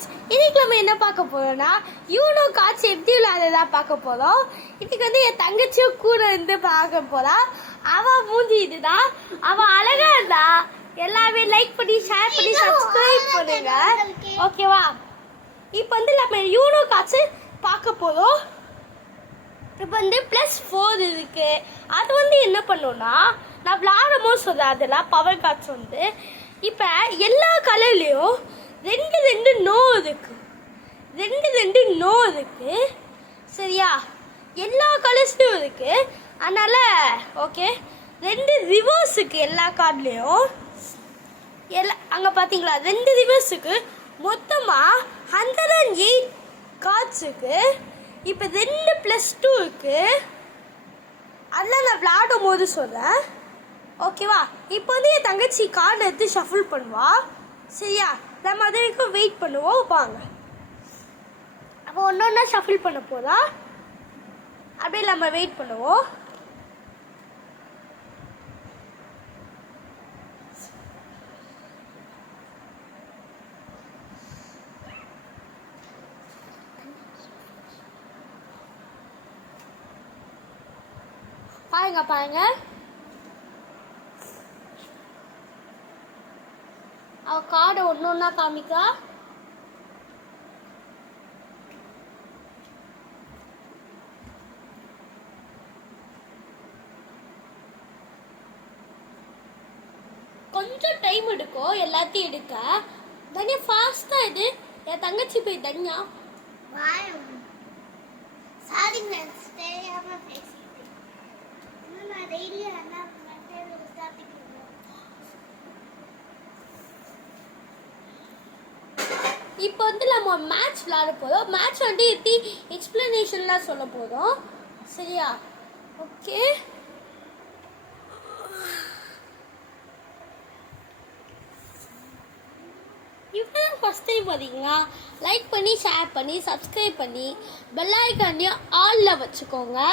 Friends, இன்னைக்கு நம்ம என்ன பார்க்க போறோம்னா யூனோ கார்ட்ஸ் எப்படி விளையாடுறதா பார்க்க போறோம். இன்னைக்கு வந்து என் தங்கச்சியும் கூட இருந்து பார்க்க போறா. அவ மூஞ்சி இதுதான், அவ அழகா இருந்தா. எல்லாமே லைக் பண்ணி ஷேர் பண்ணி சப்ஸ்கிரைப் பண்ணுங்க, ஓகேவா? இப்போ வந்து நம்ம யூனோ கார்ட்ஸ் பார்க்க போறோம். இப்போ வந்து +4 இருக்கு. அது வந்து என்ன பண்ணோம்னா, நான் விளையாடும் போது சொல்றேன், அதெல்லாம் பவர் கார்ட்ஸ் வந்து இப்போ எல்லா கலர்லேயும் ரெண்டு நோ இருக்கு, ரெண்டு நோ இருக்கு, சரியா? எல்லா கலர்ஸ்லையும் இருக்கு. அதனால ஓகே, 2 ரிவர்ஸ் இருக்கு எல்லா கார்ட்லேயும். அங்கே பார்த்தீங்களா, 2 ரிவர்ஸ் இருக்கு. மொத்தமாக 108 கார்ட்ஸ் இருக்கு. இப்போ 2+2 இருக்கு. அதெல்லாம் நான் விளையாடும் போது சொல்கிறேன், ஓகேவா? இப்போ வந்து என் தங்கச்சி கார்டு எடுத்து ஷஃபிள் பண்ணுவா, சரியா? நம்ம அது வரைக்கும் வெயிட் பண்ணுவோம், வாங்க. அப்போ ஒன்றா ஷஃபிள் பண்ண போதா, அப்படியே நம்ம வெயிட் பண்ணுவோம். பாருங்க அவ கார்டை ஒன்றா காமிக்கா. கொஞ்சம் டைம் எடுக்கும் எல்லாத்தையும் எடுக்க. தனியா ஃபாஸ்டா இது என் தங்கச்சி போய் தனியா இப்போ வந்து நம்ம மேட்ச் விளையாட போறோம். மேட்ச் வந்து எப்படி எக்ஸ்பிளனேஷன்லாம் சொல்ல போறோம், சரியா? ஓகே, இப்போ ஃபர்ஸ்ட் டைம் பார்த்தீங்கன்னா லைக் பண்ணி ஷேர் பண்ணி சப்ஸ்கிரைப் பண்ணி பெல் ஐக்கானையும் ஆலில் வச்சுக்கோங்க.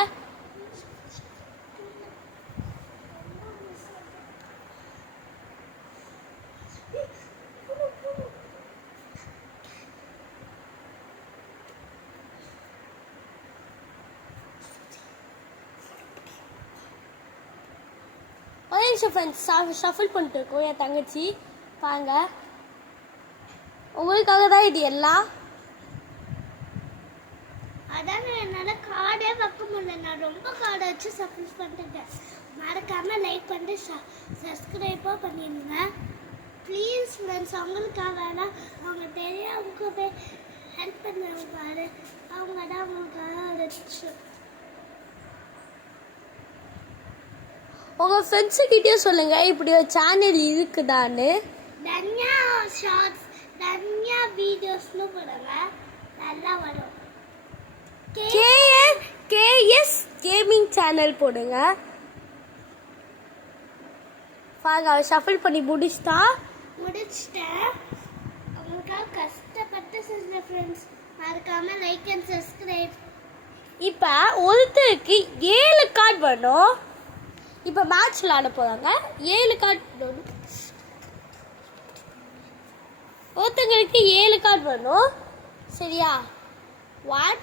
ஒரே நிமிஷம் ஃப்ரெண்ட்ஸ், ஷஃபிள் பண்ணிட்டு இருக்கோம் என் தங்கச்சி. பாருங்க, உங்களுக்காக தான் இது எல்லாம். அதான் என்னால் கார்டே வைக்க முடியல, நான் ரொம்ப கார்டை வச்சு ஷஃபிள் பண்ணிட்டேன். மறக்காமல் லைக் பண்ணிட்டு சப்ஸ்கிரைப்பாக பண்ணிடுங்க ப்ளீஸ் ஃப்ரெண்ட்ஸ். அவங்களுக்காக வேணாம், அவங்க தெரியாமக்கு போய் ஹெல்ப் பண்ணுவாங்க பாரு, அவங்க தான் அவங்களுக்காக வச்சு. உங்கள் ஃப்ரெண்ட்ஸுக்கிட்டேயும் சொல்லுங்கள் இப்படி ஒரு சேனல் இருக்குதான்னு. தன்யா ஷார்ட்ஸ், தன்யா வீடியோஸ்னு போடுங்க, நல்லா வரும். KS கேமிங் சேனல் போடுங்க. பாருங்க, அவள் ஷஃபிள் பண்ணி முடிச்சிட்டேன். அவங்களுக்காக கஷ்டப்பட்டு செஞ்ச ஃப்ரெண்ட்ஸ், மறக்காமல் லைக் அண்ட் சப்ஸ்கிரைப். இப்போ ஒருத்தருக்கு 7 கார்டு வேணும். இப்போ மேட்ச் விளையாட போகிறாங்க. 7 கார்டு வேணும், ஒருத்தங்களுக்கு 7 கார்டு வேணும், சரியா? 1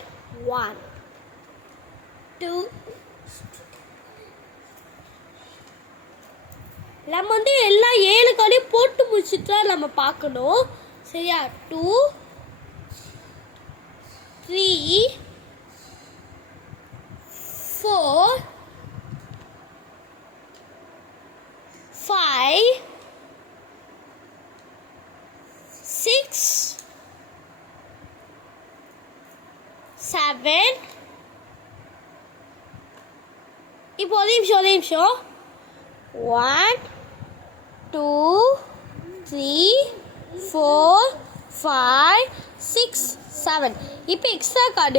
2 நம்ம வந்து எல்லா 7 கார்டையும் போட்டு முடிச்சுட்டா நம்ம பார்க்கணும், சரியா? 2 3 4 5 6 7. இப்போ ஒரு நிமிஷம் 1 2 3 4 5 6 7. இப்போ எக்ஸ்ட்ரா கார்டு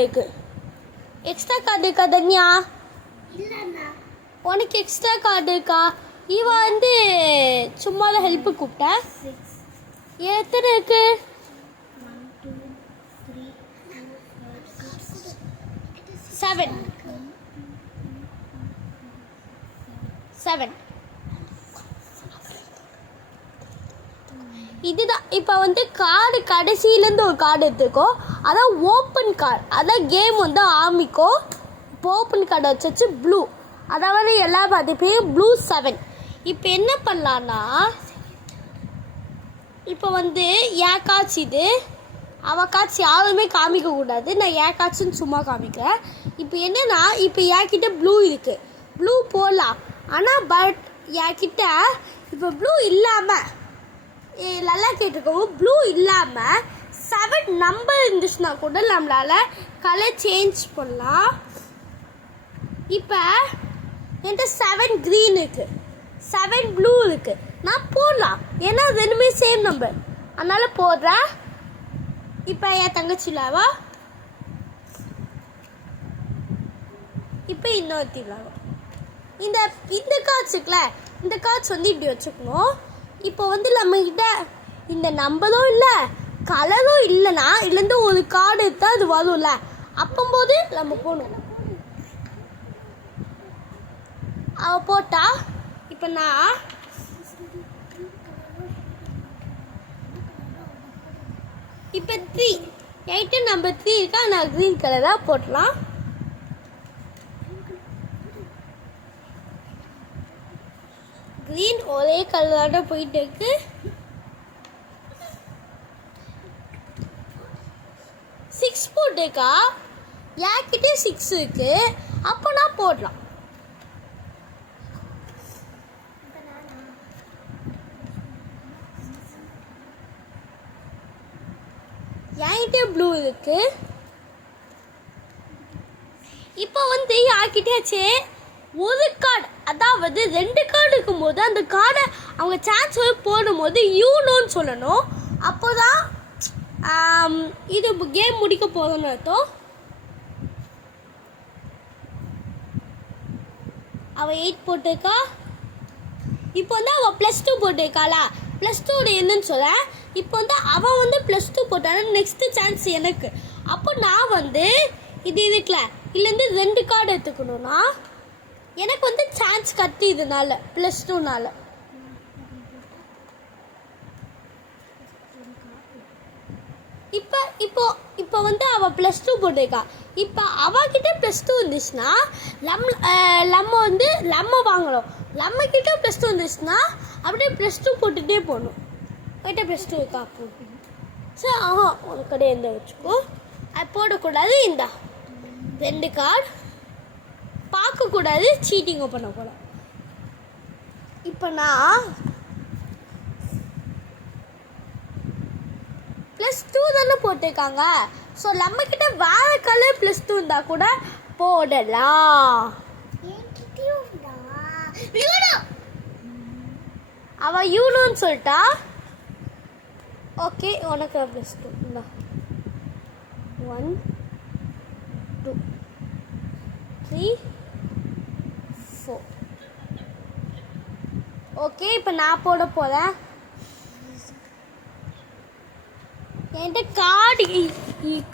இருக்கா தன்யா? இல்லைண்ணா, உனக்கு எக்ஸ்ட்ரா கார்டு இருக்கா? இவ வந்து சும்மா தான் ஹெல்ப்பு கூப்பிட்டேன். எத்தனை இருக்கு? 7. இதுதான் இப்போ வந்து கார்டு கடைசியிலேருந்து ஒரு கார்டு எடுத்துக்கோ. அதான் ஓப்பன் கார்டு. அதான் கேம் வந்து ஆரம்பிக்கும். இப்போ ஓப்பன் கார்டை வச்சு ப்ளூ, அதாவது எல்லா பார்த்துப்பையும் ப்ளூ 7. இப்போ என்ன பண்ணலான்னா, இப்போ வந்து என் காட்சி இது, அவள் காட்சி யாருமே காமிக்கக்கூடாது. நான் என் காட்சின்னு சும்மா காமிக்கிறேன். இப்போ என்னென்னா, இப்போ என்கிட்ட ப்ளூ இருக்குது, ப்ளூ போடலாம். ஆனால் பட் என்கிட்ட இப்போ ப்ளூ இல்லாமல், நல்லா கேட்டுருக்கோம், ப்ளூ இல்லாமல் 7 நம்பர் இருந்துச்சுன்னா கூட நம்மளால் கலர் சேஞ்ச் பண்ணலாம். இப்போ என்கிட்ட 7 க்ரீன் இருக்குது, 7 ப்ளூ இருக்குது. நான் போடலாம், ஏன்னா ரெண்டுமே சேம் நம்பர், அதனால் போடுறேன். இப்போ என் தங்கச்சிலாவா, இப்போ இன்னொருத்தி விளாவா. இந்த கார்ட்ஸ் இருக்குல்ல, இந்த கார்ட்ஸ் வந்து இப்படி வச்சுக்கணும். இப்போ வந்து நம்மக்கிட்ட இந்த நம்பரும் இல்லை கலரும் இல்லைன்னா இதுலேருந்து ஒரு கார்டு எடுத்தால் அது வரும்ல, அப்போம்போது நம்ம போகணும். அவள் போட்டா. இப்போ நான் இப்போ 3 என்கிட்ட நம்பர் 3 இருக்கா, நான் க்ரீன் கலராக போட்டலாம். க்ரீன் ஒரே கலராக போயிட்டு இருக்கு. 6 போட்டுருக்கா, என்கிட்ட 6 இருக்கு, அப்போ நான் போடலாம். என்கிட்ட ப்ளூ இருக்கு. இப்போ வந்து யார்கிட்டயாச்சு ஒரு கார்டு, அதாவது 2 கார்டு இருக்கும்போது அந்த கார்டை அவங்க சான்ஸ் போடும்போது யூனோன்னு சொல்லணும். அப்போ தான் இது கேம் முடிக்க போதும்னு அர்த்தம். அவள் 8 போட்டிருக்கா. இப்போ வந்து அவள் +2 போட்டிருக்காளா, +2 என்னன்னு சொல்ல. இப்போ வந்து அவள் வந்து +2 போட்டாலும் நெக்ஸ்ட்டு சான்ஸ் எனக்கு. அப்போ நான் வந்து இது இருக்குல்ல, இதுலேருந்து 2 கார்டு எடுத்துக்கணும்னா எனக்கு வந்து சான்ஸ் கட்டி இதனால +2னால. இப்போ இப்போ இப்போ வந்து அவள் +2 போட்டிருக்கா. இப்போ அவகிட்ட +2 இருந்துச்சுன்னா நம்ம வந்து வாங்கணும். நம்மக்கிட்ட +2 இருந்துச்சுன்னா அப்படியே +2 போட்டுகிட்டே போகணும். கிட்ட +2 இருக்கா அப்போ சரி, உனக்கு கிடையாது வச்சுக்கோ. அது போடக்கூடாது. இந்த 2 கார்டு பார்க்கக்கூடாது, சீட்டிங்கும் பண்ணக்கூடாது. இப்போ நான் +2 தானே போட்டிருக்காங்க. ஸோ நம்மக்கிட்ட வேற கலர் +2 இருந்தால் கூட போடலாம். அவள் யூனோன்னு சொல்லிட்டா. ஓகே, உனக்கு +2 இந்தா 1 2 3 4. ஓகே, இப்போ நான் போட போகிறேன். என்கிட்ட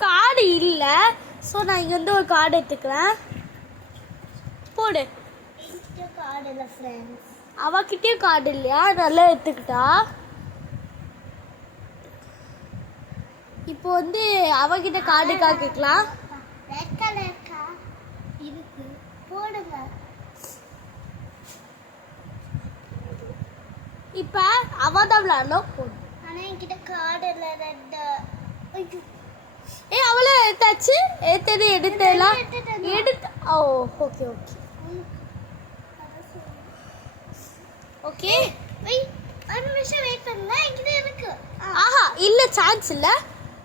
கார்டு இல்லை, ஸோ நான் இங்கே வந்து ஒரு கார்டு எடுத்துக்கிறேன். போடு. அவகிட்டயும் கார்டு இல்லையா, நல்லா எடுத்துக்கிட்டா. இப்போ வந்து அவகிட்ட கார்டுக்காக கேட்கலாம். இப்போ அவ தான் விளையாடணும். போடு. ஆனால் என்கிட்ட கார்டு இல்லை. 2 அவளே எடுத்தாச்சு. எடுத்தலாம் எடுத்து. ஓ ஓகே ஓகே ஓகே. ஒரு நிமிஷம் வெயிட் பண்ணுங்க, என்கிட்ட இருக்கு. ஆஹா, இல்லை சான்ஸ் இல்லை.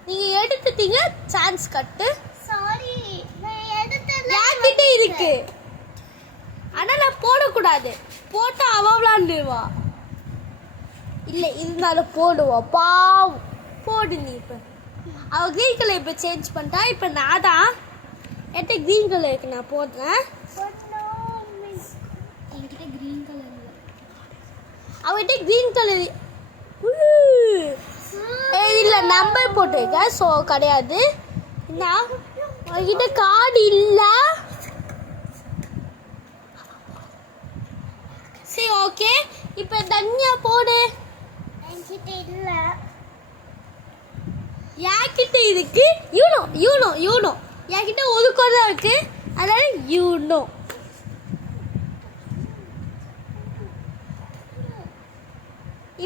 நீங்கள் எடுத்துட்டீங்க, சான்ஸ் கட்டு. சாரி, நான் எடுத்தல. என்கிட்ட இருக்கு, ஆனால் நான் போடக்கூடாது. போட்டால் அவள் விளாண்டுவா. இல்லை இருந்தாலும் போடுவா. பாவம், போடு நீ. இப்போ அவள் க்ரீன் கலர் இப்போ சேஞ்ச் பண்ணிட்டா. இப்போ நான் தான் என்கிட்ட க்ரீன் கலர் இருக்கு, நான் போடுறேன். என்கிட்ட க்ரீன் கலர் இல்லை. அவகிட்ட க்ரீன் கலர் இல்லை, நம்பர் போட்டிருக்கேன், ஸோ கிடையாது. அவகிட்ட கார்டு இல்லை. சரி ஓகே, இப்போ தனியா போடு. என்கிட்ட இல்ல. என்கிட்ட இருக்கு யூனோ என்கிட்ட ஒரு கோடு தான் இருக்கு, அதனால யூனோ.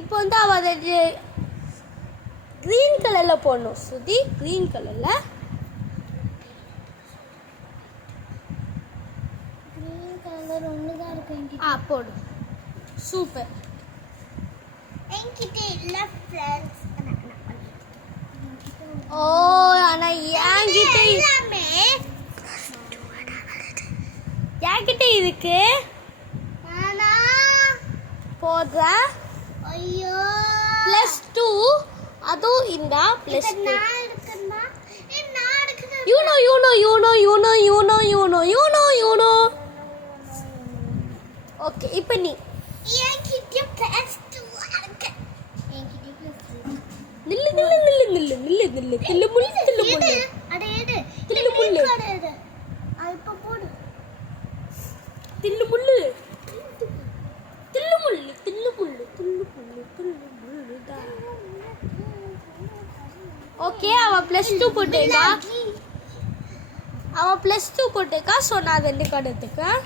இப்போ வந்து அவ அதை கிரீன் கலர்ல போடணும். சுதி கிரீன் கலர்ல. கிரீன் கலர் ஒண்ணுதான் இருக்கு என்கிட்ட. போடு. சூப்பர். என்கிட்ட இல்ல ஃப்ரெண்ட்ஸ். ஓ ஆனா என்கிட்ட எல்லாமே என்கிட்ட இருக்கு. ஆனா போடுறேன். ஐயோ +2 அதுவும் இந்த +2. நான் எடுக்கணுமா? நான் எடுக்கணும். யூனோ. ஓகே இப்போ நீ என்கிட்ட +2 இருக்கு. என்கிட்ட +2. நில்லு. தில்லு முள்ளு. அட எடு. தில்லு முள்ளு. எடு. இப்ப போடு. தில்லு முள்ளு தான். ஓகே அவ +2 போட்டுக்கா. ஸோ நான் 2 கார்டு எடுத்துக்கேன்.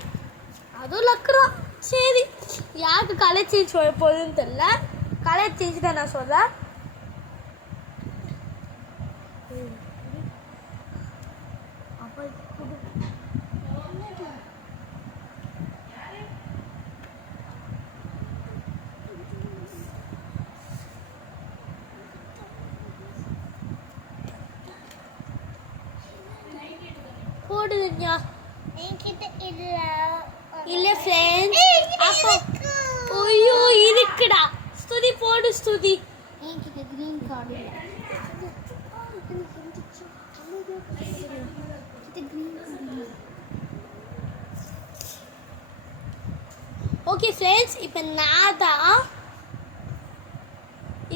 அதுவும் லக்குறான். சரி யாருக்கு கலர் சேஞ்ச் வர போகுதுன்னு தெரியல. கலர் சேஞ்ச் தான் நான் சொல்கிறேன். போடுதுங்க. என்கிட்ட இல்ல ஃப்ரெண்ட்ஸ். அப்போ ஐயோ இருக்குடா. ஸ்துதி போடு ஸ்துதி. என்கிட்ட கிரீன் கார்டு ஓகே ஃப்ரெண்ட்ஸ் இப்போ நான் தான்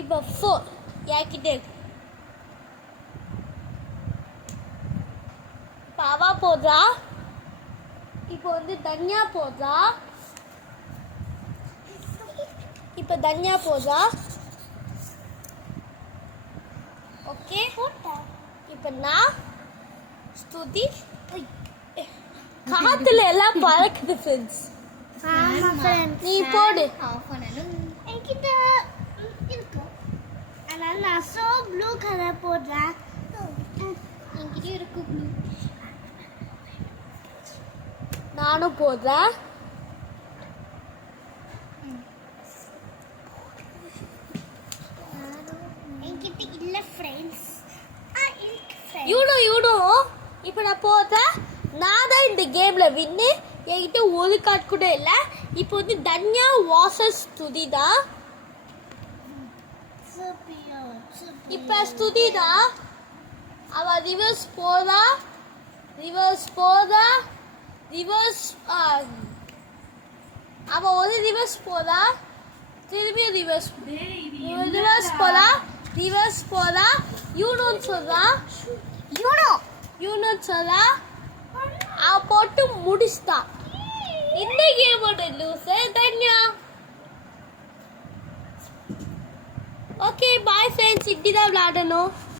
இப்போ 4 என்கிட்ட இருக்கு. இப்போ அவா போடுறா. இப்போ வந்து தன்யா போடுறா. ஓகே இப்போ நான் ஸ்துதி. காத்துல எல்லாம் பறக்குது ஃப்ரெண்ட்ஸ். ஆமா ஃப்ரெண்ட்ஸ். நீ போடு. என்கிட்ட இருக்கு. அதனால நான் ப்ளூ கலர் போடுறேன். என்கிட்ட இருக்கு ப்ளூ. நானும் போடுறேன். என்கிட்ட இல்ல ஃப்ரெண்ட்ஸ். யூனோ இப்போ நான் போடுறேன். நான் தான் இந்த கேம்ல வின்னு. என்கிட்ட ஒரு கார்டு கூட இல்லை. இப்போ வந்து தன்யா வாசஸ் ஸ்துதி தான். இப்போ ஸ்துதி தான். அவ ரிவர்ஸ் போதா. அவ ஒரு ரிவர்ஸ் போதா. திரும்பி ரிவர்ஸ் போதா. யூனோன்னு சொல்றா. அவ போட்டு முடிச்சிட்டா. இந்த கேமோட loser Tanya. Okay bye friends. இப்படிதான் விளையாடணும்.